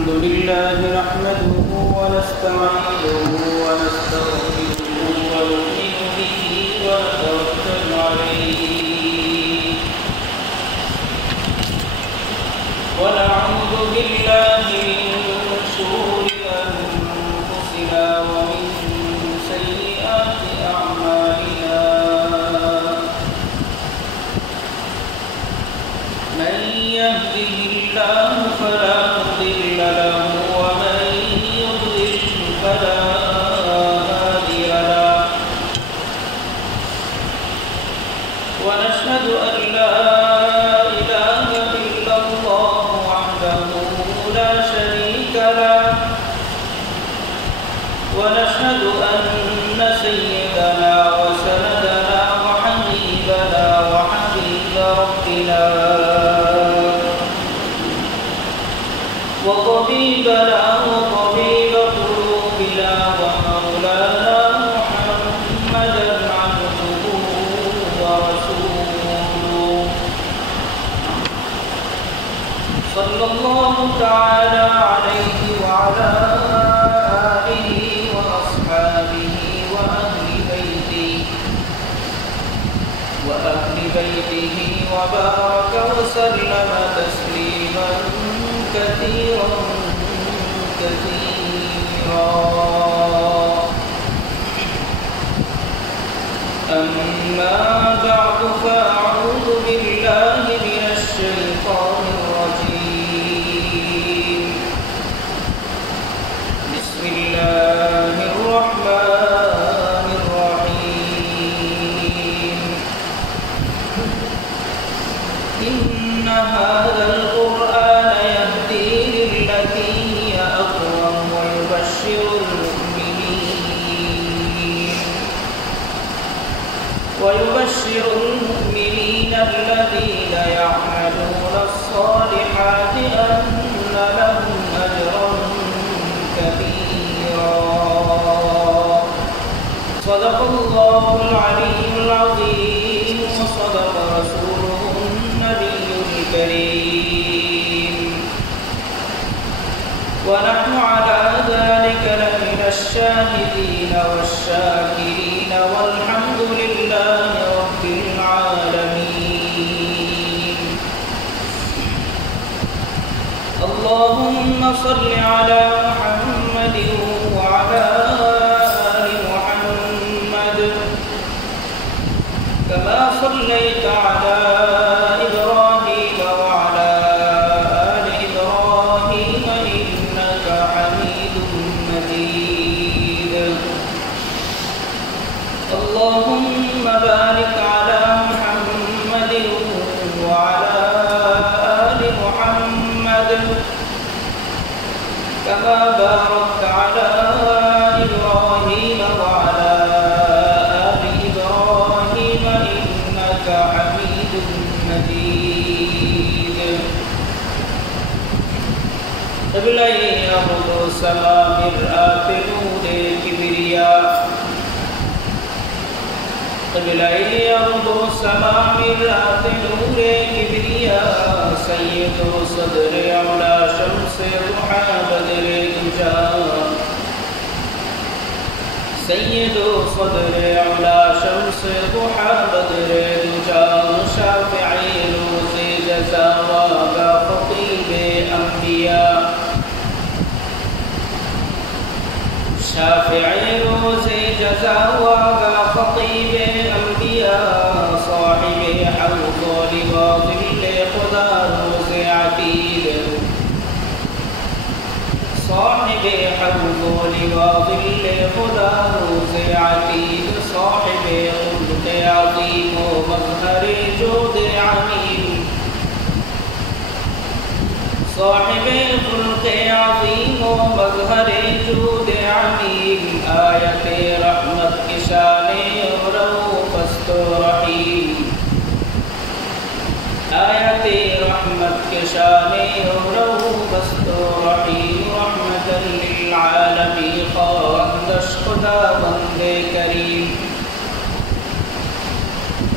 الحمد لله نحمده ونستعينه ونستغفره ونؤمن به ونتوكل عليه ونعوذ بالله من شرور أنفسنا ومن سيئات أعمالنا من يهده الله فلا مضل له ومن يضلل فلا هادي له ونشهد أن لا إله إلا الله وحده لا شريك له ونشهد أن سيدنا وسندنا وحبيبنا وحبيب ربنا وطبيبنا وطبيب قلوبنا ومولانا محمدا عبده ورسوله صلى الله تعالى عليه وعلى آله وأصحابه وأهل بيته وبارك وسلم تسليما كثيرا أما بعد فأعوذ بالله من الشيطان الرجيم بسم الله الرحمن الرحيم إن هذا القرآن يهدي للتي هي أقوم ويبشر المؤمنين الذين يعملون الصالحات أن لهم أجرا كبيرا صدق الله العلي العظيم وصدق رسوله النبي الكريم ونحن على ذلك لمن الشاهدين والشاكرين والحمد لله رب العالمين اللهم صل على محمد وعلى آل محمد كما صليت على إبراهيم وعلى آل إبراهيم إنك حميد مجيد اللهم بارك على محمد وعلى آل محمد كما باركت على إبراهيم وعلى آل إبراهيم إنك حميد مجيد قبلي أرض سما مرآة نور كبرياء قبلي أرض سما مرآة نور كبرياء سيد صدر علا شمس ضحى بدر دجى سيد صدر علا شمس ضحى بدر دجى شافعي روز جزا وابا خطيب أنبياء شافعي روز جزا وابا خطيب أنبياء صاحب حوض لواظل خدا روز عتيد صاحب حوض لواظل خدا روز عتيد صاحب خلق عظيم ومظهر جود عميم صاحب خلق عظيم ومظهر جود عميم آية رحمت کی شان روفست رحیم آیت رحمت کی شان روفست رحیم رحمت للعالمین خواندش خداوند کریم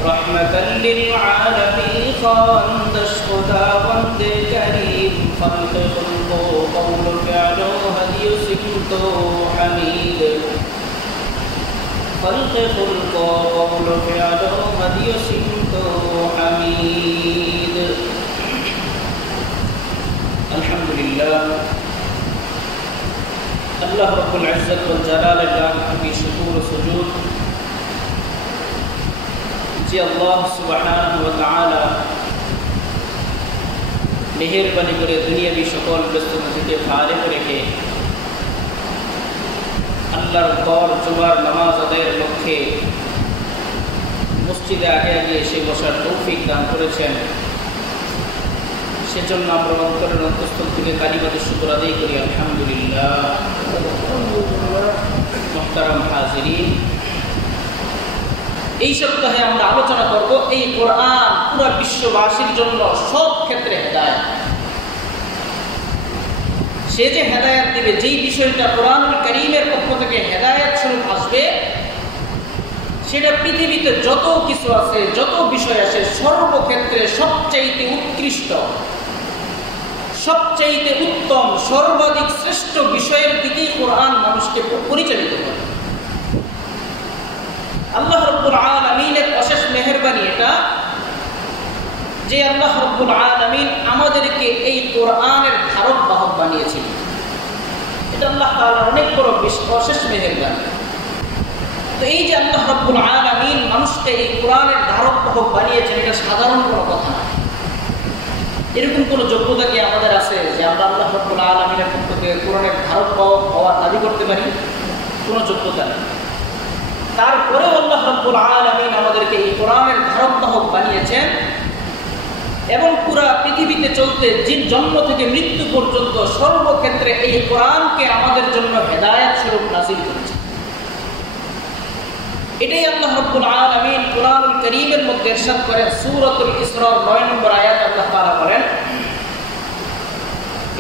رحمة للعالمين خواندش خداوند کریم خلق خلق قول فعل هدي سمت حميد خلق خلق قول فعل هدي سمت حميد الحمد لله اللہ رب العزت والجلال کی شکر و سجود যে আল্লাহ সুবহানাহু ওয়া তাআলা মেহেরবানি করে দুনিয়াবি সকল ব্যস্ততা থেকে ফারেক রেখে আল্লাহর ঘর জুমার নামাজ আদায়ের লক্ষ্যে মসজিদে আগে আগে এসে বসার তৌফিক দান করেছেন, সেজন্য আমরা অন্তরের অন্তঃস্থল থেকে কালিমাতুশ শুকর আদায় করি আলহামদুলিল্লাহ। মুহতারাম হাজিরিন, এই সপ্তাহে আমরা আলোচনা করব এই কোরআন পুরো বিশ্ববাসীর জন্য সব ক্ষেত্রে হেদায়েত। সে যে হেদায়েত দিবে, যেই বিষয়টা কোরআনুল কারীমের পক্ষ থেকে হেদায়েত স্বরূপ আসবে, সেটা পৃথিবীতে যত কিছু আছে, যত বিষয় আছে, সর্বক্ষেত্রে সবচাইতে উৎকৃষ্ট, সবচাইতে উত্তম, সর্বাধিক শ্রেষ্ঠ বিষয়ের দিকেই কোরআন মানুষকে পরিচালিত করে। আল্লাহ রাব্বুল আলামিনের অশেষ মেহেরবানি এটা যে আল্লাহ রাব্বুল আলামিন আমাদেরকে এই কোরআনের ধারক বাহক বানিয়েছেন। এটা আল্লাহ তাআলার অনেক বড় অশেষ মেহেরবানি। তো এই যে আল্লাহ রাব্বুল আলামিন মানুষকে এই কোরআনের ধারক বাহক বানিয়েছেন, এটা সাধারণ কোনো কথা না। এরকম কোনো যোগ্যতা কি আমাদের আছে যে আমরা আল্লাহ রাব্বুল আলামিনের পক্ষ থেকে কোরআনের ধারক বাহক হওয়ার দাবি করতে পারি? কোনো যোগ্যতা নেই। তারপরেও আল্লাহ রাব্বুল আলামিন আমাদেরকে এই কোরআনের ধারক বাহক বানিয়েছেন এবং পুরা পৃথিবীতে চলতে জন্ম থেকে মৃত্যু পর্যন্ত সর্বক্ষেত্রে এই কোরআনকে আমাদের জন্য হেদায়েত স্বরূপ নাযিল করেছেন। এটাই আল্লাহ রাব্বুল আলামিন কোরআনুল কারীমের মধ্যে ইরশাদ করেন, সূরাতুল ইসরার 9 নম্বর আয়াত আল্লাহ তাআলা বলেন,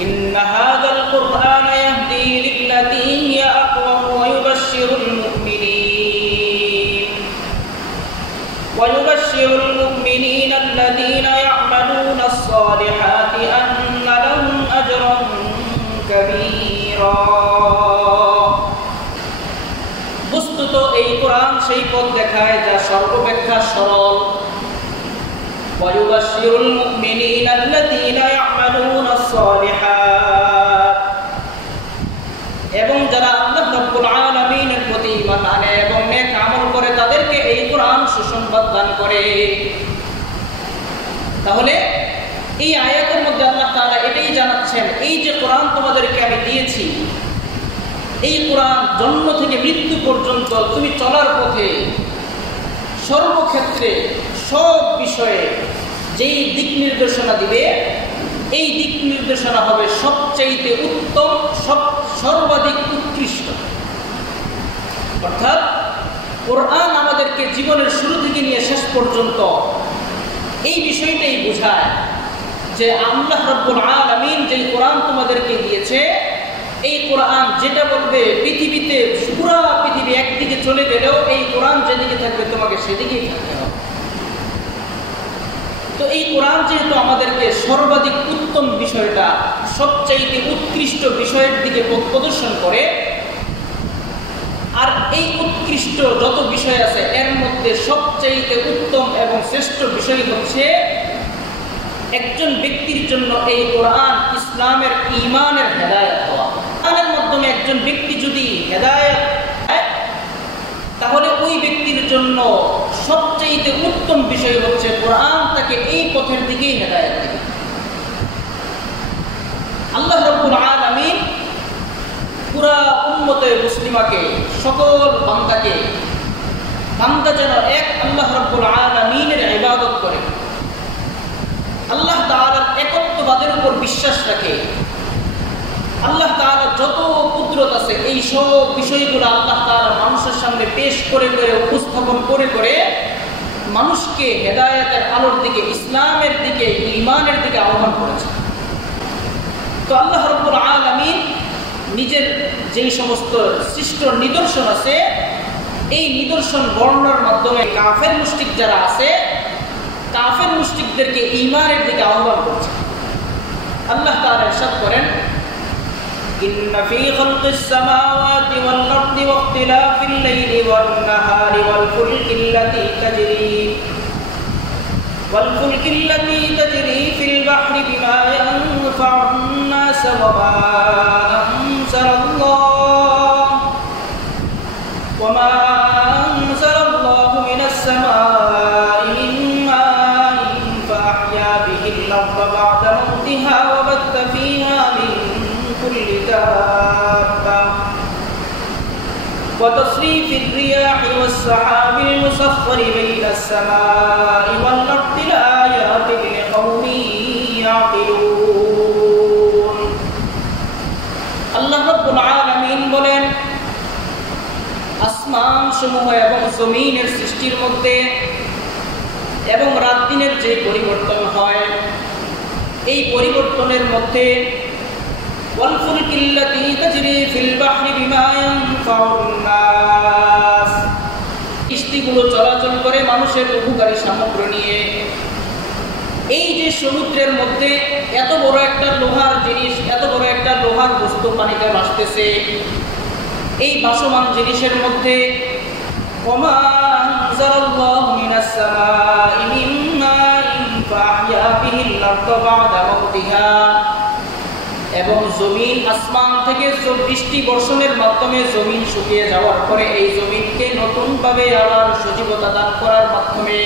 ইন্না হাযাল কুরআন ইয়াহদি লিল্লাতী হিয়া আকওয়াম ওয়া ইউবাশশিরুল মুমিনিন الذين يعملون الصالحات أن لهم أجرا كبيرا। বস্তুত এই কোরআন সেই পথ দেখায় যা সর্বাপেক্ষা সরল। ويبشر المؤمنين الذين يعملون الصالحات, এবং যারা আল্লাহ রাব্বুল আলামিনের প্রতি ঈমান আনে এবং নেক আমল করে তাদেরকে এই কোরআন সুসংবাদ দান করে। তাহলে এই আয়াতের মধ্যে আল্লাহ তাআলা এটাই জানাচ্ছেন, এই যে কোরআন তোমাদেরকে আমি দিয়েছি, এই কোরআন জন্ম থেকে মৃত্যু পর্যন্ত তুমি চলার পথে সর্বক্ষেত্রে সব বিষয়ে যেই দিক নির্দেশনা দিবে, এই দিক নির্দেশনা হবে সবচাইতে উত্তম, সর্বাধিক উৎকৃষ্ট। অর্থাৎ কোরআন আমাদেরকে জীবনের শুরু থেকে নিয়ে শেষ পর্যন্ত এই বিষয়টাই বোঝায় যে আল্লাহ রাব্বুল আলামিন যে কোরআন তোমাদেরকে দিয়েছে, এই কোরআন যেটা বলবে পৃথিবীতে পুরো পৃথিবী একদিকে চলে গেলেও এই কোরআন যেদিকে থাকবে তোমাকে সেদিকেই থাকতে হবে। তো এই কোরআন যেহেতু আমাদেরকে সর্বাধিক উত্তম বিষয়টা, সবচাইতে উৎকৃষ্ট বিষয়ের দিকে প্রদর্শন করে, আর এই উৎকৃষ্ট যত বিষয় আছে এর মধ্যে সবচাইতে উত্তম এবং শ্রেষ্ঠ বিষয় হচ্ছে একজন ব্যক্তির জন্য এই কোরআন ইসলামের ঈমানের হেদায়েত হওয়া। কোরআনের মাধ্যমে একজন ব্যক্তি যদি হেদায়েত পায়, তাহলে ওই ব্যক্তির জন্য সবচাইতে উত্তম বিষয় হচ্ছে কোরআন তাকে এই পথের দিকেই হেদায়েত দেবে। আল্লাহ রাব্বুল আলামিন পুরা উম্মতে মুসলিমাকে, সকল বান্দাকে, বান্দা যেন এক আল্লাহ রাব্বুল আলামিনের ইবাদত করে, আল্লাহ তাআলার একত্ববাদের উপর বিশ্বাস রাখে, আল্লাহ তাআলা যত কুদরত আছে এই সব বিষয়গুলো আল্লাহ তাআলা মানুষের সামনে পেশ করে করে, উপস্থাপন করে করে মানুষকে হেদায়েতের আলোর দিকে, ইসলামের দিকে, ঈমানের দিকে আহ্বান করেছে। তো আল্লাহ রাব্বুল আলামিন নিজের যেই সমস্ত সৃষ্ট নিদর্শন আছে, এই নিদর্শন বর্ণনার মাধ্যমে কাফের মুশরিক যারা আছে, কাফের মুশরিকদেরকে ঈমানের দিকে আহ্বান করছে। আল্লাহ তাআলা ইরশাদ করেন, ইন্না ফী খালকিস সামাওয়াতি ওয়াল আরদি ওয়াখতিলাফিল লাইলি ওয়ান নাহারি ওয়াল ফুলকিল্লাতী তাজরি ফিল বাহরি বিমা ইয়ানফাউন নাস ওয়া মা আনজালাল্লাহু মিনাস সামাই মিন মাইন ফাআহইয়া বিহিল আরদা বা'দা মাউতিহা ওয়া বাত্তা ফীহা মিন কুল্লি দাব্বা ওয়া তাসরীফির রিয়াহি ওয়াস সাহাবিল মুসাখখারি বাইনাস সামাই ওয়াল আরদি লাআয়াতিন লিকাওমিন ইয়াকিলুন। আল্লাহ রাব্বুল আলামিন বলেন, আসমান সমূহ এবং জমিনের সৃষ্টির মধ্যে এবং রাত দিনের যে পরিবর্তন হয়, এই পরিবর্তনের মধ্যে ওয়াল ফুলকিল্লাতী তাজরি ফিল বাহরি বিমা ইয়ানফাউন নাস, কিস্তিগুলো চলাচল করে মানুষের উপকারী সামগ্রী নিয়ে। এই যে সমুদ্রের মধ্যে এত বড় একটা লোহার জিনিস, এত বড় একটা লোহার বস্তু পানিতে ভাসতেছে, এই ভাসমান জিনিসের মধ্যে ওমা আনজালাল্লাহু মিনাস সামাই মিন মাইন ফাআহইয়া বিহিল আরদা বা'দা মাউতিহা, এবং জমিন আসমান থেকে বৃষ্টি বর্ষণের মাধ্যমে জমিন শুকিয়ে যাওয়ার পরে এই জমিনকে নতুনভাবে আবার সজীবতা দান করার মাধ্যমে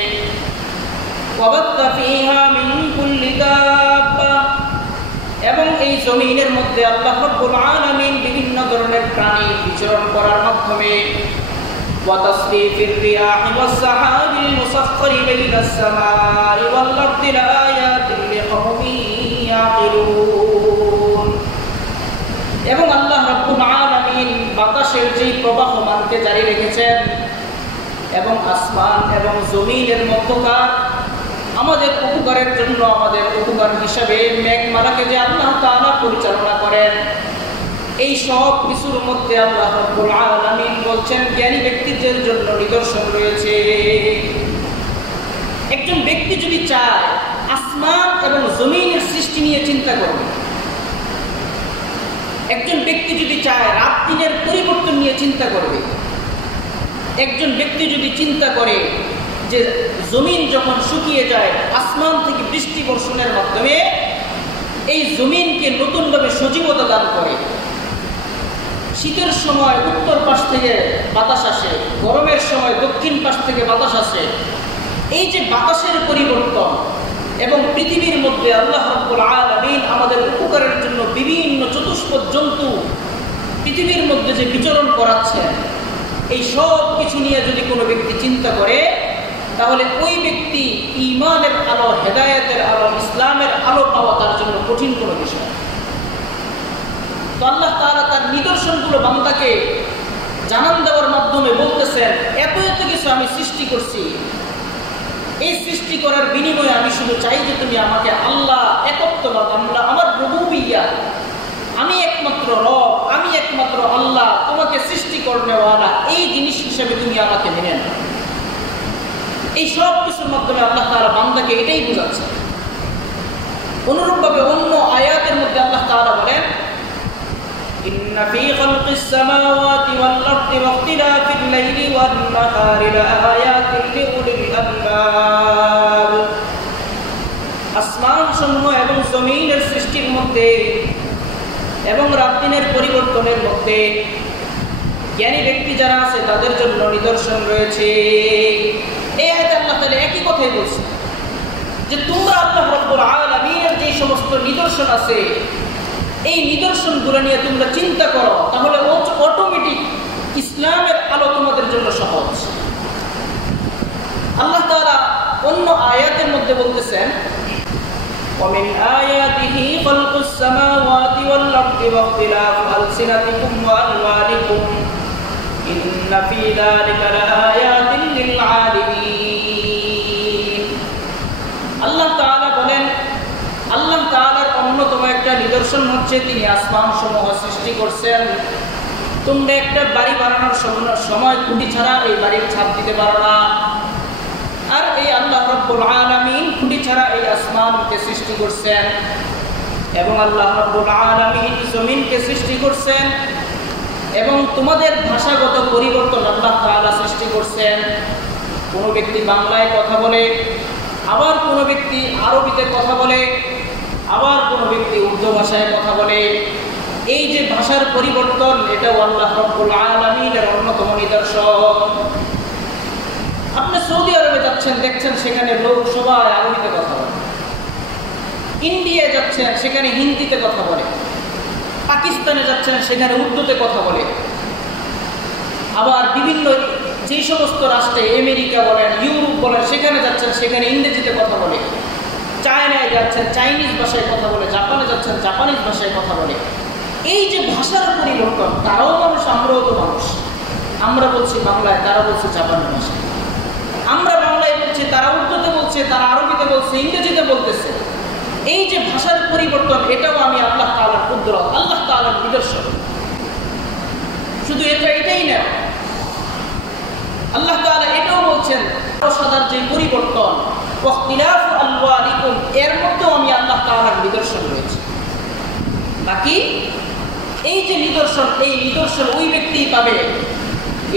ওয়া বাত্তা ফীহা মিন কুল্লি দাব্বা, এবং এই জমিনের মধ্যে আল্লাহ রাব্বুল আলামিন বিভিন্ন ধরনের প্রাণী বিচরণ করার মাধ্যমে ওয়া তাসরীফির রিয়াহি ওয়াস সাহাবিল মুসাখখারি বাইনাস সামাই ওয়াল আরদি লাআয়াতিন লিকাওমিন ইয়াকিলুন। এবং আল্লাহ রাব্বুল আলামিন বাতাসের যে প্রবাহমানকে জারি রেখেছেন এবং আসমান এবং জমিনের মধ্যকার আমাদের উপকারের জন্য, আমাদের উপকার হিসাবে মেঘমালাকে যে আল্লাহ তাআলা পরিচালনা করেন, এই সব কিছুর মধ্যে আল্লাহ রাব্বুল আলামিন বলছেন জ্ঞানী ব্যক্তিদের জন্য নিদর্শন রয়েছে। একজন ব্যক্তি যদি চায় আসমান এবং জমিনের সৃষ্টি নিয়ে চিন্তা করবে, একজন ব্যক্তি যদি চায় রাত দিনের পরিবর্তন নিয়ে চিন্তা করবে, একজন ব্যক্তি যদি চিন্তা করে যে জমিন যখন শুকিয়ে যায় আসমান থেকে বৃষ্টি বর্ষণের মাধ্যমে এই জমিনকে নতুনভাবে সজীবতা দান করে, শীতের সময় উত্তর পাশ থেকে বাতাস আসে, গরমের সময় দক্ষিণ পাশ থেকে বাতাস আসে, এই যে বাতাসের পরিবর্তন এবং পৃথিবীর মধ্যে আল্লাহ রাব্বুল আলামিন আমাদের উপকারের জন্য বিভিন্ন চতুষ্পদ জন্তু পৃথিবীর মধ্যে যে বিচরণ করাচ্ছেন, এই সব কিছু নিয়ে যদি কোনো ব্যক্তি চিন্তা করে, তাহলে ওই ব্যক্তি ঈমানের আলো, হেদায়েতের আলো, ইসলামের আলো পাওয়া তার জন্য কঠিন কোনো বিষয়। তো আল্লাহ তাআলা তার নিদর্শনগুলো বান্দাকে জানান দেওয়ার মাধ্যমে বলতেছেন, এত এত কিছু আমি সৃষ্টি করছি, এই সৃষ্টি করার বিনিময়ে আমি শুধু চাই যে তুমি আমাকে আল্লাহ একত্ববাদ, আমার রুবুবিয়্যাহ, আমি একমাত্র রব, আমি একমাত্র আল্লাহ, তোমাকে সৃষ্টি করনেওয়ালা, এই জিনিস হিসেবে তুমি আমাকে মেনে নাও। এই সব কিছুর মাধ্যমে আল্লাহ তাআলা বান্দাকে এটাই বোঝাচ্ছে। অনুরূপভাবে অন্য আয়াতের মধ্যে আল্লাহ তাআলা বলেন, ইন্না ফী খালকিস সামাওয়াতি ওয়াল আরদি ওয়াখতিলাফিল লাইলি ওয়ান নাহারি লাআয়াতিন লিউলিল আলবাব। আসমান সমূহ এবং জমিনের সৃষ্টির মধ্যে এবং রাত দিনের পরিবর্তনের মধ্যে জ্ঞানী ব্যক্তি যারা আছে তাদের জন্য নিদর্শন রয়েছে। এই আয়াতে আল্লাহ তাআলা একই কথাই বলছে যে তোমরা আল্লাহ রাব্বুল আলামিনের যে সমস্ত নিদর্শন আছে, এই নিদর্শনগুলো নিয়ে তোমরা চিন্তা করো, তাহলে অটোমেটিক ইসলামের আলো তোমাদের জন্য সহজ। আল্লাহ তাআলা অন্য আয়াতের মধ্যে বলতেছেন, ومن آياته خلق السماوات والأرض واختلاف ألسنتكم وألوانكم إن في ذلك لآيات للعالمين। আল্লাহ তাআলা বলেন, আল্লাহ তাআলার অন্যতম একটা নিদর্শন হচ্ছে তিনি আসমান সমূহ সৃষ্টি করছেন। তোমরা একটা বাড়ি বানানোর সময় খুঁটি ছাড়া এই বাড়ির ছাদ দিতে পারো না, আর এই আল্লাহ রাব্বুল আলামিন খুঁটি ছাড়া এই আসমানকে সৃষ্টি করছেন এবং আল্লাহ রাব্বুল আলামিন জমিনকে সৃষ্টি করছেন এবং তোমাদের ভাষাগত পরিবর্তন আল্লাহ তাআলা সৃষ্টি করছেন। কোনো ব্যক্তি বাংলায় কথা বলে, আবার কোনো ব্যক্তি আরবিতে কথা বলে, আবার কোনো ব্যক্তি উর্দু ভাষায় কথা বলে। এই যে ভাষার পরিবর্তন, এটাও আল্লাহ রাব্বুল আলামিনের অন্যতম নিদর্শন। আপনি সৌদি আরবে যাচ্ছেন, দেখছেন সেখানে লোক সবাই আরবিতে কথা বলে। ইন্ডিয়ায় যাচ্ছেন, সেখানে হিন্দিতে কথা বলে। পাকিস্তানে যাচ্ছেন, সেখানে উর্দুতে কথা বলে। আবার বিভিন্ন যে সমস্ত রাষ্ট্রে, আমেরিকা বলেন, ইউরোপ বলেন, সেখানে যাচ্ছেন, সেখানে ইংরেজিতে কথা বলে। চায়নায় যাচ্ছেন, চাইনিজ ভাষায় কথা বলে। জাপানে যাচ্ছেন, জাপানিজ ভাষায় কথা বলে। এই যে ভাষার পরিবর্তন, তারাও মানুষ, আমরাও তো মানুষ। আমরা বলছি বাংলায়, তারা বলছে জাপানি ভাষায়। আমরা বাংলায় বলছি, তারা উর্দুতে বলছে, তারা আরবিতে বলছে, ইংরেজিতে বলতেছে। এই যে ভাষার পরিবর্তন, এটাও আমি আল্লাহ তাআলার কুদরত, আল্লাহ তাআলার নিদর্শন। শুধু এটাই না, আল্লাহ তাআলা এটাও বলছেন ভাষার যে পরিবর্তন, ওয়াখতিলাফু আলওয়ানিকুম, এর মধ্যেও আমি আল্লাহ তাআলার নিদর্শন রয়েছে। বাকি এই যে নিদর্শন, এই নিদর্শন ওই ব্যক্তিই পাবে।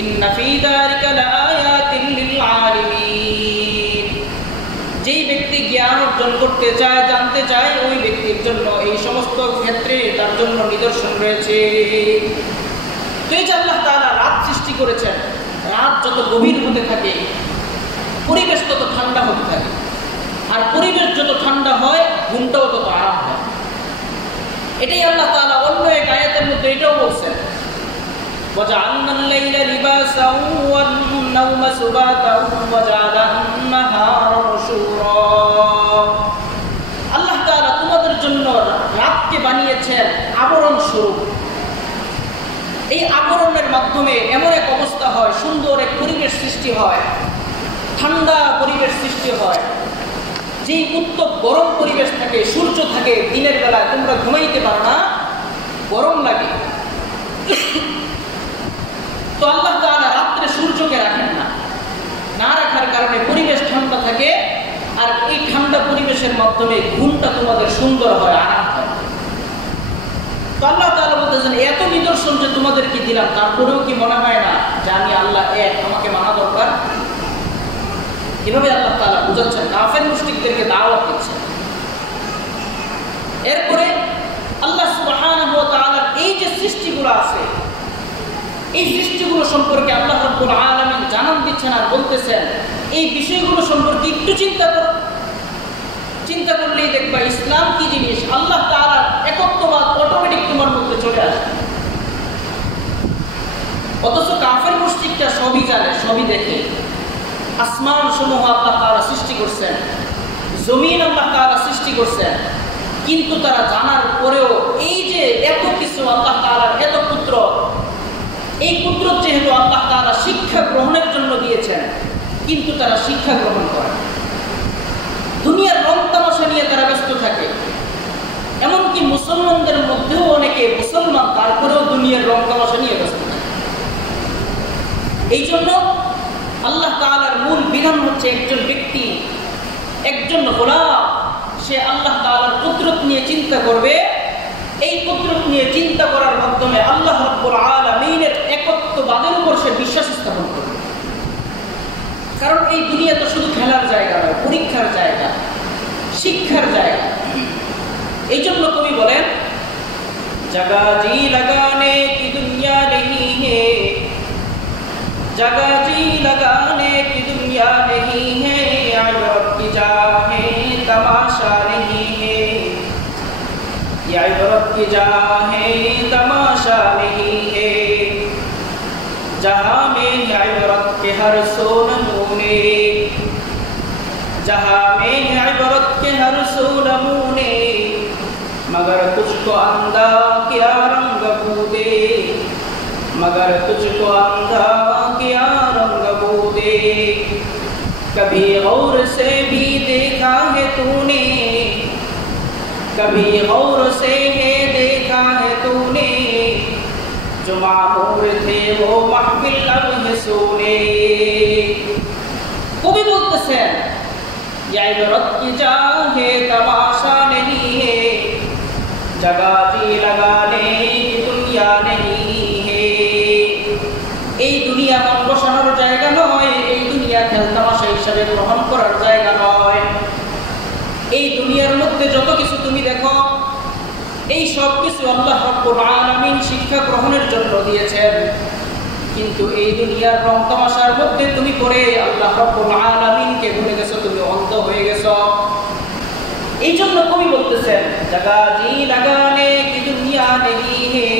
ইন্না ফী যালিকা লাআয়াতিন লিল আলিমিন, যেই ব্যক্তি জ্ঞান অর্জন করতে চায়, জানতে চায়, ওই ব্যক্তির জন্য এই সমস্ত ক্ষেত্রে তার জন্য নিদর্শন রয়েছে। তো এই যে আল্লাহ তাআলা রাত সৃষ্টি করেছেন, রাত যত গভীর হতে থাকে পরিবেশ তত ঠান্ডা হতে থাকে, আর পরিবেশ যত ঠান্ডা হয় ঘুমটাও তত আরাম হয়। এটাই আল্লাহ তাআলা অন্য এক আয়াতের মধ্যে এটাও বলছেন, وَجَعَلْنَا اللَّيْلَ لِبَاسًا وَالنَّوْمَ سُبَاتًا وَجَعَلْنَا النَّهَارَ نُشُورًا। আল্লাহ তাআলা তোমাদের জন্য রাতকে বানিয়েছেন আবরণ স্বরূপ। এই আবরণের মাধ্যমে এমন এক অবস্থা হয়, সুন্দর এক পরিবেশ সৃষ্টি হয়, ঠান্ডা পরিবেশ সৃষ্টি হয়। যেই উত্তপ্ত গরম পরিবেশ থাকে, সূর্য থাকে দিনের বেলায়, তোমরা ঘুমাইতে পারো না, গরম লাগে। তো আল্লাহ তাআলা রাত্রে সূর্যকে রাখেন না, না রাখার কারণে পরিবেশ ঠান্ডা থাকে, আর এই ঠান্ডা পরিবেশের মাধ্যমে ঘুমটা তোমাদের সুন্দর হয়, আরাম হয়। তো আল্লাহ তাআলা বলতেছেন, এত নিদর্শন যে তোমাদেরকে দিলাম, তারপরেও কি মনে হয় না যে আমি আল্লাহ এক, আমাকে মানা দরকার? এভাবে আল্লাহ তাআলা বুঝাচ্ছেন, কাফের মুশরিকদেরকে দাওয়াত দিচ্ছেন। এরপরে আল্লাহ সুবহানাহু ওয়া তাআলার এই যে সৃষ্টিগুলো আছে, এই সৃষ্টিগুলো সম্পর্কে আল্লাহ রাব্বুল আলামিন জানান দিচ্ছেন আর বলতেছেন, এই বিষয়গুলো সম্পর্কে একটু চিন্তা করো। চিন্তা করলেই দেখবা ইসলাম কি জিনিস, আল্লাহ তাআলার একত্ববাদ অটোমেটিক তোমার মধ্যে চলে আসে। অথচ কাফের মুশরিকরা সবই জানে, সবই দেখে। আসমান সমূহ আল্লাহ তাআলা সৃষ্টি করছেন, জমিন আল্লাহ তাআলা সৃষ্টি করছেন, কিন্তু তারা জানার পরেও এই যে এত কিছু আল্লাহ তাআলার এত কুদরত, এই কুদরত যেহেতু আল্লাহ তাআলা শিক্ষা গ্রহণের জন্য দিয়েছেন, কিন্তু তারা শিক্ষা গ্রহণ করে দুনিয়ার রং তামাশা নিয়ে তারা ব্যস্ত থাকে। এমনকি মুসলমানদের মধ্যেও অনেকে মুসলমান, তারপরেও দুনিয়ার রং তামাশা নিয়ে ব্যস্ত থাকে। এই জন্য আল্লাহ তাআলার মূল বিধান হচ্ছে, একজন ব্যক্তি, একজন গোলাম, সে আল্লাহ তাআলার কুদরত নিয়ে চিন্তা করবে। এই কুদরত নিয়ে চিন্তা করার মাধ্যমে আল্লাহ রাব্বুল আলামিনের একত্ববাদের উপর সে বিশ্বাস স্থাপন করবে। কারণ এই দুনিয়া তো শুধু খেলার জায়গা নয়, পরীক্ষার জায়গা, শিক্ষার জায়গা। এই জন্য কবি বলেন, জাগা জি লাগানে কি দুনিয়া নেহি হে, জাগা জি লাগানে কি দুনিয়া নেহি হে, ইবারত কি যা হে তমাশা নেহি হে, इबरत की जा है तमाशा नहीं है, जहाँ में इबरत के हर सो नमूने, जहाँ में इबरत के हर सो नमूने, मगर तुझको अंधा क्या रंग बूदे, मगर तुझको अंधा क्या रंग बूदे, कभी गौर से भी देखा है तूने, कभी गौर से है देखा है तूने, जो मामूर थे वो महफिल अब है सोने। कवि बोलतेছেন, ये इबरत की जा है तमाशा नहीं है, जगह जी लगाने की दुनिया नहीं है। এই দুনিয়া মন বসানোর জায়গা নয়, এই দুনিয়া খেলতামাশা হিসাবে গ্রহণ করার জায়গা নয়। এই দুনিয়ার মধ্যে যত কিছু তুমি দেখো, এই সব কিছু আল্লাহ রাব্বুল আলামিন শিক্ষা গ্রহণের জন্য দিয়েছেন। কিন্তু এই দুনিয়ার রং তামাশার মধ্যে তুমি পড়ে আল্লাহ রাব্বুল আলামিনকে ভুলে গেছো, তুমি অন্ধ হয়ে গেছো। এই জন্য কবি বলতেছেন, জাগা জি লাগানে কি দুনিয়া নেহি হে,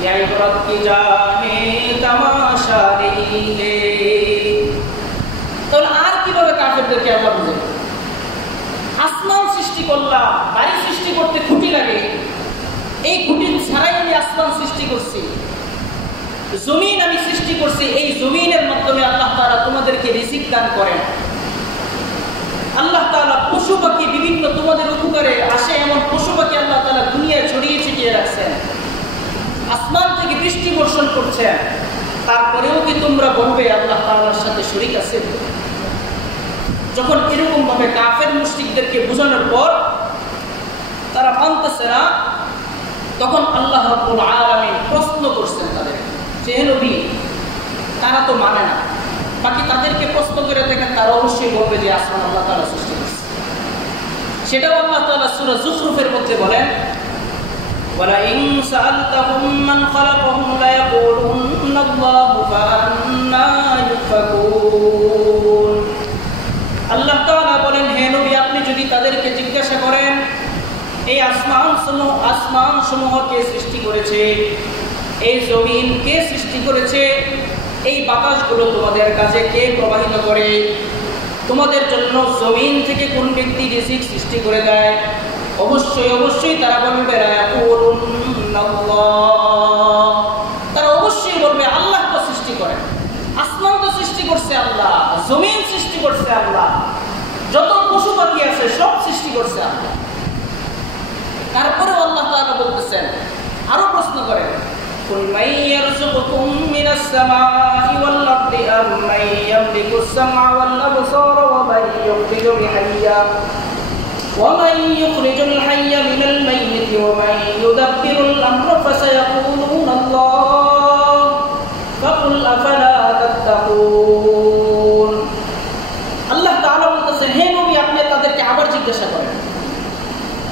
ইয়া ইবরাত কি জাহে তামাশা নেহি হে। তাহলে আর কিভাবে কাফেরদেরকে আল্লাহ বুঝে? আসমান সৃষ্টি করলাম, বাড়ি সৃষ্টি করতে খুঁটি লাগে, এই খুঁটি ছাড়াই আমি আসমান সৃষ্টি করছি। জমিন আমি সৃষ্টি করছি, এই জমিনের মাধ্যমে আল্লাহ তাআলা তোমাদেরকে রিজিক দান করেন। আল্লাহ তাআলা পশু পাখি বিভিন্ন তোমাদের উপকারে আসে, এমন পশু পাখি আল্লাহ তাআলা দুনিয়ায় ছড়িয়ে ছিটিয়ে রাখছেন। আসমান থেকে বৃষ্টি বর্ষণ করছেন, তারপরেও কি তোমরা বলবে আল্লাহ তাআলার সাথে শরীক আছে? যখন এরকম ভাবে কাফের মুশরিকদেরকে বোঝানোর পর তারা মানতেছে না, তখন আল্লাহ রাব্বুল আলামিন প্রশ্ন করছেন তাদের, যে নবী তারা তো মানে না, বাকি তাদেরকে প্রশ্ন করে দেখেন, তারা অবশ্যই বলবে যে আসমান আল্লাহ তাআলা সৃষ্টি করেছে। সেটাও আল্লাহ তাআলা সূরা যুখরুফের মধ্যে বলেন, ওয়ালা ইন সাআলতাহুম মান খালাকাহুম লা ইয়াকুলুন্নাল্লাহু ফাআন্না ইউফাকুন। আল্লাহ তাআলা বলেন, হে নবী আপনি যদি তাদেরকে জিজ্ঞাসা করেন এই আসমান সমূহ কে সৃষ্টি করেছে, এই জমিন কে সৃষ্টি করেছে, এই বাতাসগুলো তোমাদের কাছে কে প্রবাহিত করে, তোমাদের জন্য জমিন থেকে কোন ব্যক্তি রিজিক সৃষ্টি করে দেয়, অবশ্যই অবশ্যই তারা বলবে তারা অবশ্যই বলবে আল্লাহ তো সৃষ্টি করেন, আসমান তো সৃষ্টি করছে আল্লাহ, জমিন সৃষ্টি করছে আল্লাহ, যত পশু পাখি আছে সব সৃষ্টি করছে আল্লাহ। তারপরে আল্লাহ তাআলা বলতেছেন, আরো প্রশ্ন করেন, কুল মান ইয়ারযুকুকুম মিনাস সামাই ওয়াল আরদি আম্মান ইয়ামলিকুস সামআ ওয়াল আবসারা ওয়া মান ইউখরিজুল হাইয়া মিনাল মাইয়িতি ওয়া মান ইউদাব্বিরুল আমরা ফাসায়াকুলুনা আল্লাহ ফাকুল আফালা তাত্তাকুন। আল্লাহ তাআলা বলতেছেন, হে নবী আপনি তাদেরকে আবার জিজ্ঞাসা করেন,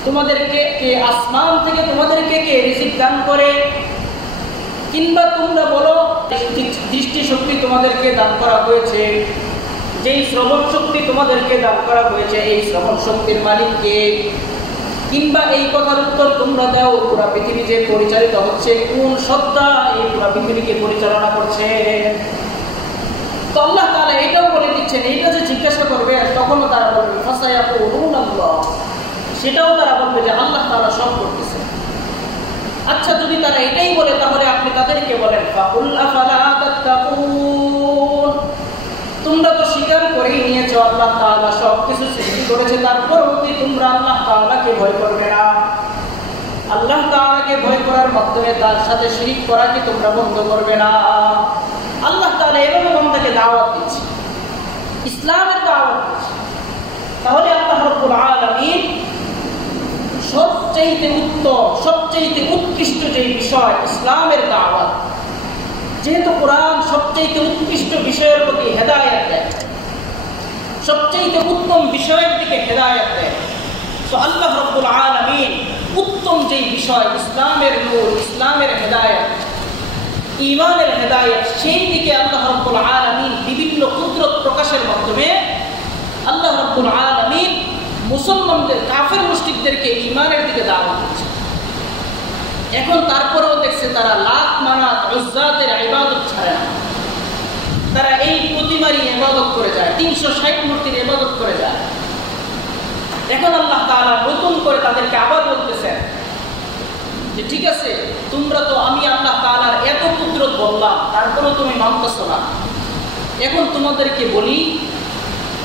তোমাদেরকে কে আসমান থেকে তোমাদেরকে কে রিজিক দান করে, কিংবা তোমরা বলো দৃষ্টি শক্তি তোমাদেরকে দান করা হয়েছে, যেই শ্রবণ শক্তি তোমাদেরকে দান করা হয়েছে এই শ্রবণ শক্তির মালিক কে, কিংবা এই কথার উত্তর তোমরা দাও পুরা পৃথিবী যে পরিচালিত হচ্ছে কোন সত্তা এই পুরা পৃথিবীকে পরিচালনা করছে। তো আল্লাহ তাআলা এটাও বলে দিচ্ছেন, এইটা যে জিজ্ঞাসা করবে তখনও তারা বলবে ফাসায়াকুলুনাল্লাহ, সেটাও তারা বলবে যে আল্লাহ তাআলা সব করতেছে। আচ্ছা যদি তারা এটাই বলে তাহলে আপনি তাদেরকে বলেন ফাকুল আফালা তাত্তাকুন, তোমরা তো স্বীকার করেই নিয়েছো আল্লাহ তাআলা সব কিছু সৃষ্টি করেছে, তারপরেও কি তোমরা আল্লাহ তাআলাকে ভয় করবে না? আল্লাহ তাআলাকে ভয় করার মাধ্যমে তার সাথে শিরক করা কি তোমরা বন্ধ করবে না? আল্লাহ তাআলা এভাবে বান্দাকে দাওয়াত দিচ্ছে, ইসলামের দাওয়াত দিচ্ছে। তাহলে আল্লাহ রাব্বুল আলামিন সবচেয়ে উত্তম সবচেয়ে উৎকৃষ্ট যে বিষয় ইসলামের দাওয়াত, যেহেতু কোরআন সবচেয়ে উৎকৃষ্ট বিষয়ের প্রতি হেদায়েত দেয়, সবচেয়ে উত্তম বিষয়ের দিকে হেদায়েত দেয়, তো আল্লাহ রাব্বুল আলামিন উত্তম যেই বিষয় ইসলামের নূর, ইসলামের হেদায়েত, ঈমানের হেদায়েত, সেই দিকে আল্লাহ রাব্বুল আলামিন বিভিন্ন কুদরত প্রকাশের মাধ্যমে আল্লাহ রাব্বুল আলামিন মুসলমানদের কাফের মুশরিকদেরকে ঈমানের দিকে দাওয়াত দিচ্ছে। এখন তারপরেও দেখছে তারা লাত মানাত উজ্জাতের ইবাদত ছাড়ে না, তারা এই প্রতিমারই ইবাদত করে যায়, 360 মূর্তির ইবাদত করে যায়। এখন আল্লাহ তাআলা নতুন করে তাদেরকে আবার বলতেছেন যে ঠিক আছে, তোমরা তো আমি আল্লাহ তাআলার এত কুদরত বললাম, তারপরেও তুমি মানতেছো না। এখন তোমাদেরকে বলি,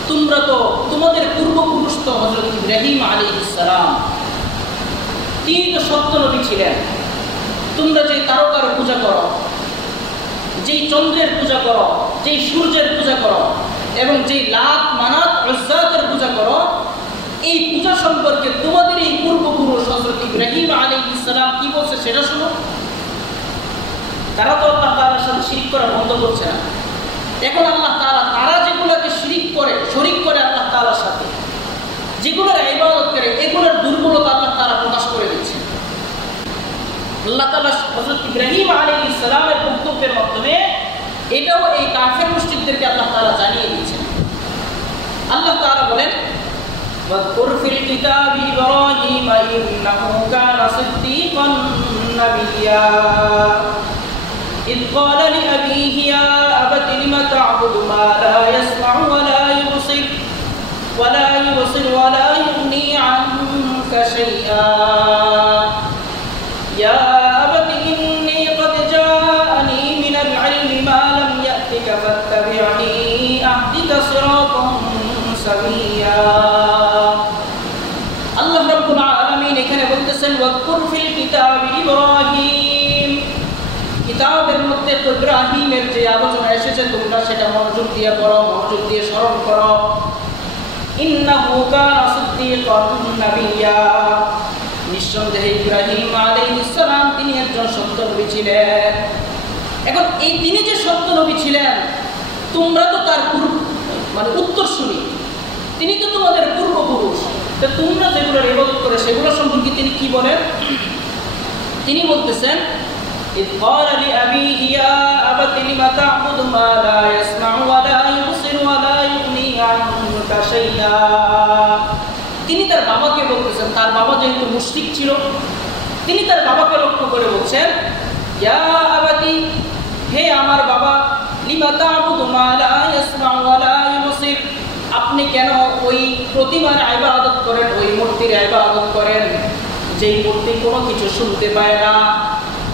তোমরা তো তোমাদের পূর্বপুরুষ তো হযরত ইব্রাহিম আলাইহিস সালাম, তিনি তো সত্য নবী ছিলেন। তোমরা যে তারকার পূজা করো, যেই চন্দ্রের পূজা করো, যেই সূর্যের পূজা করো এবং যেই লাত মানাত উজ্জাতের পূজা করো, এই পূজা সম্পর্কে তোমাদের এই পূর্বপুরুষ হযরত ইব্রাহিম আলাইহিস সালাম কি বলছে সেটা শুনো। তারা তো আল্লাহ তাআলার সাথে শিরক করা বন্ধ করছে না। এখন আল্লাহ তাআলা তারা যেগুলোকে শিরক করে, শরীক করে আল্লাহ তাআলার সাথে, যেগুলোর ইবাদত করে, এগুলোর দুর্বলতা আল্লাহ তাআলা প্রকাশ করে দিচ্ছে। আল্লাহ তাআলা হযরত ইব্রাহিম আলাইহিস সালামের বক্তব্যের মাধ্যমে এটাও এই কাফের মুশরিকদেরকে আল্লাহ তাআলা জানিয়ে দিচ্ছেন। আল্লাহ তাআলা বলেন, ওয়াযকুর ফিল কিতাবি ইব্রাহিম ইন্নাহু কানা সিদ্দীকান নাবিয়্যা إذ قال لأبيه يا أبت لم تعبد ما لا يسمع ولا يبصر ولا يغني عنك شيئا يا أبت إني قد جاءني من العلم ما لم يأتك فاتبعني أهدك صراطا سويا الله رب العالمين এখানে বলতেছেন ওয়াযকুর ফিল কিতাবি ইব্রাহিম, কিতাবের মধ্যে তো ইব্রাহিমের যে আলোচনা এসেছে তোমরা সেটা মনোযোগ দিয়ে পড়ো, মনোযোগ দিয়ে স্মরণ করো। ইন্নাহু কানা সিদ্দীকান নাবিয়্যা, নিঃসন্দেহে ইব্রাহিম আলাইহিস সালাম তিনি একজন সত্য নবী ছিলেন। এখন এই তিনি যে সত্য নবী ছিলেন, তোমরা তো তার উত্তরসূরি, তিনি তো তোমাদের পূর্বপুরুষ। তো তোমরা যেগুলোর ইবাদত করে সেগুলো সম্পর্কে তিনি কি বলেন? তিনি বলতেছেন, إذ قال لأبيه يا أبت لم تعبد ما لا يسمع ولا يبصر ولا يغني عنك شيئا। তিনি তার বাবাকে বলতেছেন, তার বাবা যেহেতু মুশরিক ছিল, তিনি তার বাবাকে লক্ষ্য করে বলছেন, ইয়া আবাতি, হে আমার বাবা, লিমা তা'বুদু মা লা ইয়াসমা'ু ওয়া লা ইউবসির, আপনি কেন ওই প্রতিমার ইবাদত করেন, ওই মূর্তির ইবাদত করেন যেই মূর্তি কোনো কিছু শুনতে পায় না,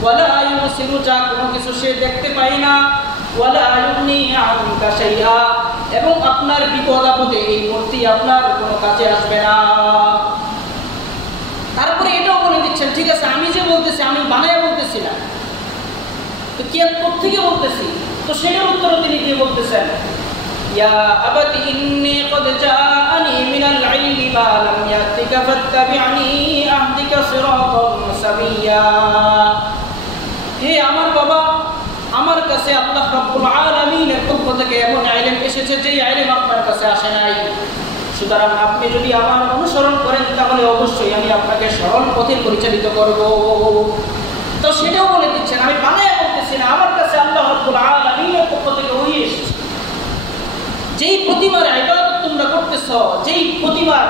ওয়ালা ইউবসিরু, যা কোনো কিছু সে দেখতে পায় না, ওয়ালা ইউগনি আনকা শাইআ, এবং আপনার বিপদ আপদে এই মূর্তি আপনার কোনো কাজে আসবে না। তারপরে এটাও বলে দিচ্ছেন, ঠিক আছে আমি যে বলতেছি আমি বানায় বলতেছি না, তো কি আর কোত্থেকে বলতেছি? তো সেটার উত্তর তিনি দিয়ে বলতেছেন, ইয়া আবাতি ইন্নী ক্বাদ জাআনি মিনাল ইলমি মা লাম ইয়াতিকা ফাত্তাবি'নি আহদিকা সিরাতান সাবিয়্যা। হে আমার বাবা, আমার কাছে আল্লাহ রাব্বুল আলামিনের পক্ষ থেকে এমন ইলম এসেছে যে ইলম আপনার কাছে আসে নাই। সুতরাং আপনি যদি আমার অনুসরণ করেন তাহলে অবশ্যই আমি আপনাকে সরল পথে পরিচালিত করব। তো সেটাও বলে দিচ্ছেন, আমি বানায় বলতেছি না, আমার কাছে আল্লাহ রাব্বুল আলামিনের পক্ষ থেকে ওই এসেছে। যেই প্রতিমার ইবাদত তোমরা করতেছো, যেই প্রতিমার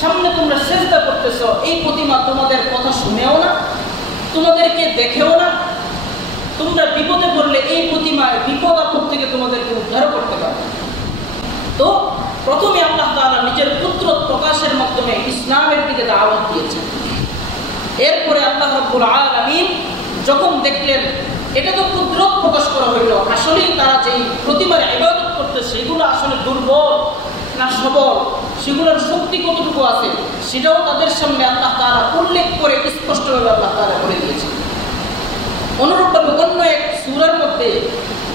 সামনে তোমরা সিজদা করতেছো, এই প্রতিমা তোমাদের কথা শুনেও না, তোমাদেরকে দেখেও না। তোমরা বিপদে পড়লে এই প্রতিমায় বিপদ আপদ থেকে তোমাদেরকে উদ্ধার করতে পারবে। তো প্রথমে আল্লাহ তাআলা নিজের পুত্র প্রকাশের মাধ্যমে ইসলামের দিকে দাওয়াত দিয়েছেন। এরপরে আল্লাহ রাব্বুল আলামিন যখন দেখলেন এটা তো কুদরত প্রকাশ করা হইল, আসলেই তারা যেই প্রতিমার ইবাদত করতে সেগুলো আসলে দুর্বল না সবল, সেগুলোর শক্তি কতটুকু আছে সেটাও তাদের সামনে আল্লাহ তাআলা উল্লেখ করে স্পষ্টভাবে আল্লাহ তাআলা বলে দিয়েছেন। অনুরূপভাবে অন্য এক সূরার মধ্যে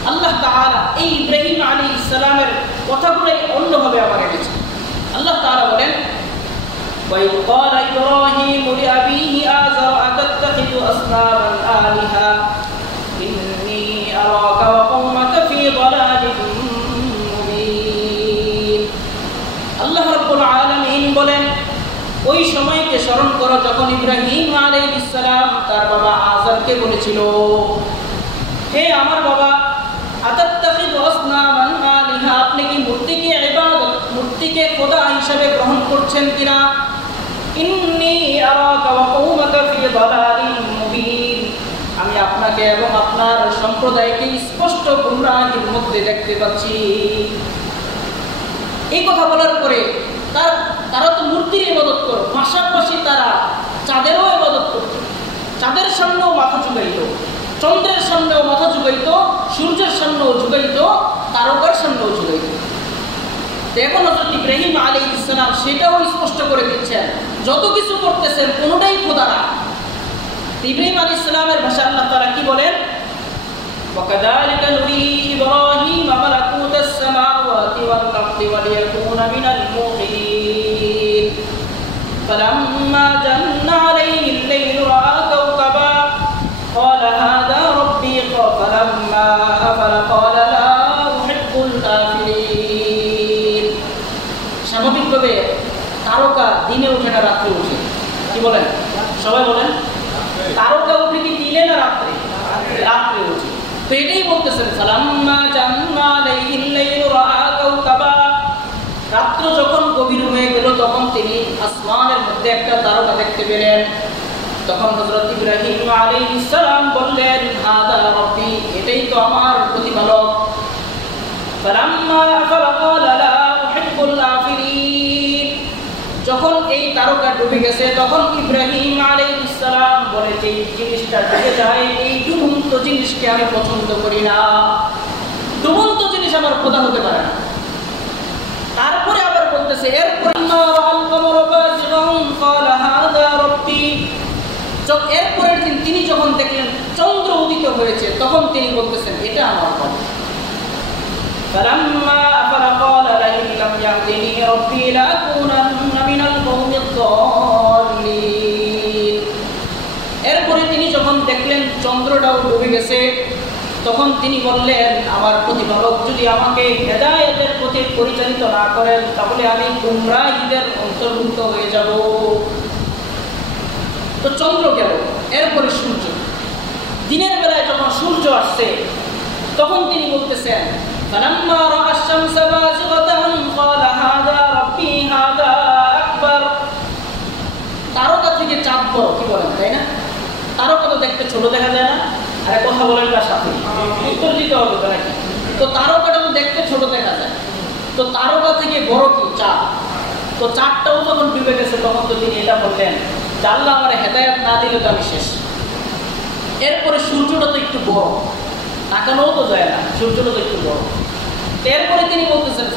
আল্লাহ তাআলা এই ইব্রাহিম আলাইহিস সালামের কথাগুলো অন্যভাবে আবার এনেছেন। আল্লাহ তাআলা বলেন, وَإِذْ قَالَ إِبْرَاهِيمُ لِأَبِيهِ آزَرَ أَتَتَّخِذُ أَصْنَامًا آلِهَةً إِنِّي أَرَاكَ وَقَوْمَكَ فِي ضَلَالٍ مُبِينٍ। আল্লাহ রাব্বুল আলামিন বলেন, ওই সময়কে স্মরণ করো যখন ইব্রাহিম আলাইহিস সালাম তার বাবা আযরকে বলেছিল, হে আমার বাবা, আতাত্তাখিযু আসনামান আলিহা, আপনি কি মূর্তিকে ইবাদত, মূর্তিকে খোদা হিসেবে গ্রহণ করছেন কিনা? ইন্নী আরাকা ওয়া কওমাকা ফি দালালিন মুবিন, আমি আপনাকে এবং আপনার সম্প্রদায়কে স্পষ্ট গুমরাহির মধ্যে দেখতে পাচ্ছি। এই কথা বলার পরে তারা তো মূর্তির ইবাদত করত, পাশাপাশি তারা চাঁদেরও ইবাদত করত, চাঁদের সামনেও মাথা ঝুঁকাইত, চন্দ্রের সামনেও মাথা ঝুঁকাইত, সূর্যের সামনেও ঝুঁকাইত, তারকার সামনেও ঝুঁকাইত। এখন হযরত ইব্রাহিম আলাইহিস সালাম সেটাও স্পষ্ট করে দিচ্ছেন, যত কিছু করতেছেন কোনোটাই খোদা না। ইব্রাহিম আলাইহিস সালামের ভাষা আল্লাহ তাআলা কি বলেন, وَكَذَلِكَ نُرِي إِبْرَاهِيمَ مَلَكُوتَ السَّمَاوَاتِ وَالْأَرْضِ وَلِيَكُونَ مِنَ الْمُوقِنِينَ فَلَمَّا جَنَّ عَلَيْهِ স্বাভাবিকভাবে তারকা দিনে ওঠে না রাত্রে ওঠে, কি বলেন সবাই বলেন? তারকা ওঠে কি দিনে না রাত্রে? রাত্রে ওঠে। তো এটাই বলতেছেন রাত্র যখন গভীর হয়ে গেল তখন তিনি আসমানের মধ্যে একটা তারকা দেখতে পেলেন। তখন হযরত ইব্রাহিম আলাইহিস সালাম বললেন, হাদা রাব্বি, এটাই তো আমার প্রতিপালক। যখন এই তারকা ডুবে গেছে তখন ইব্রাহিম আলাইহিস সালাম বলে, যে জিনিসটা ডুবে যায় এই ডুবন্ত জিনিসকে আমি পছন্দ করি না, ডুবন্ত জিনিস আমার খোদা হতে পারে না। তারপরে আবার বলতেছে, এরপরের দিন তিনি যখন দেখলেন চন্দ্র উদিত হয়েছে তখন তিনি বলতেছেন, এটা আমার রব। এরপরে তিনি যখন দেখলেন চন্দ্রটাও ডুবে গেছে তখন তিনি বললেন, আমার প্রতিপালক যদি আমাকে হেদায়েতের পথে পরিচালিত না করেন তাহলে আমি গুমরাহীদের অন্তর্ভুক্ত হয়ে যাব। তো চন্দ্র গেল, এরপরে সূর্য। দিনের বেলায় যখন সূর্য আসছে তখন তিনি বলতেছেন, তারকা থেকে চাঁদ বড়, কি বলেন তাই না? তারকা তো দেখতে ছোট দেখা যায় না? আরে কথা বলেন তার সাথে, উত্তর দিতে হবে তো নাকি? তো তারকাটা তো দেখতে ছোট দেখা যায়, তো তারকা থেকে বড় কি? চাঁদ। তো চাঁদটাও যখন ডুবে গেছে তখন তো তিনি এটা বললেন, আল্লাহ আমার হেদায়েত না দিলে তো আমি শেষ। এরপরে সূর্যটা তো একটু বড়, তাকানোও তো যায় না, সূর্যটা তো একটু বড়। এরপরে তিনি বলতেছেন,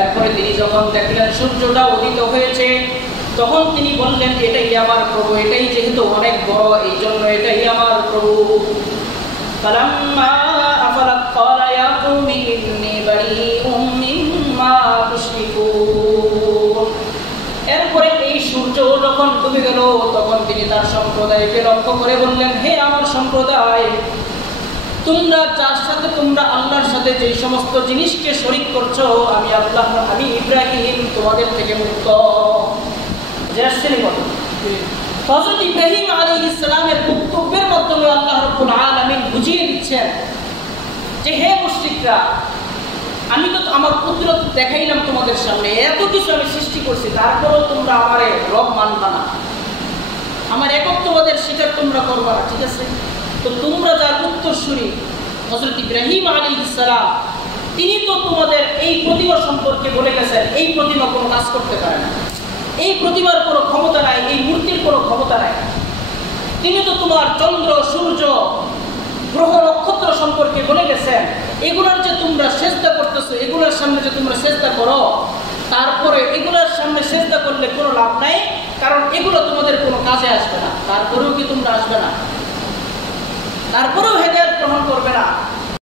এরপরে তিনি যখন দেখলেন সূর্যটা উদিত হয়েছে তখন তিনি বললেন, এটাই আমার প্রভু, এটাই যেহেতু অনেক বড় এই জন্য এটাই আমার প্রভু। এরপরে এই সূর্য যখন ডুবে গেল তখন তিনি তার সম্প্রদায়কে লক্ষ্য করে বললেন, হে আমার সম্প্রদায়, তোমরা যার সাথে তোমরা আল্লাহর সাথে যে সমস্ত জিনিসকে শরীক করছো, আমি আল্লাহ, আমি ইব্রাহিম তোমাদের থেকে মুক্ত। হযরত ইব্রাহিম আলাইহিস সালামের বক্তব্যের মাধ্যমে আল্লাহ রাব্বুল আলামিন বুঝিয়ে দিচ্ছেন যে, হে মুশরিকরা, আমি তো আমার কুদরত দেখাইলাম তোমাদের সামনে, এত কিছু আমি সৃষ্টি করছি, তারপরেও তোমরা আমারে রব মানবা না, আমার একত্ববাদের স্বীকার তোমরা করবা না, ঠিক আছে? তো তোমরা যার উত্তরসূরি হযরত ইব্রাহিম আলাইহিস সালাম, তিনি তো তোমাদের এই প্রতিমা সম্পর্কে বলে গেছেন, এই প্রতিমা কোনো কাজ করতে পারে না, এই প্রতিমার কোনো ক্ষমতা নাই, এই মূর্তির কোনো ক্ষমতা নাই। তিনি তো তোমার চন্দ্র, সূর্য, গ্রহ, নক্ষত্র সম্পর্কে বলে গেছেন, এগুলোর যে তোমরা সেজদা করতেছো, এগুলোর সামনে যে তোমরা সেজদা করো, তারপরে এগুলোর সামনে সেজদা করলে কোনো লাভ নাই, কারণ এগুলো তোমাদের কোনো কাজে আসবে না। তারপরেও কি তোমরা আসবে না? তারপরেও হেদায়েত গ্রহণ করবে না?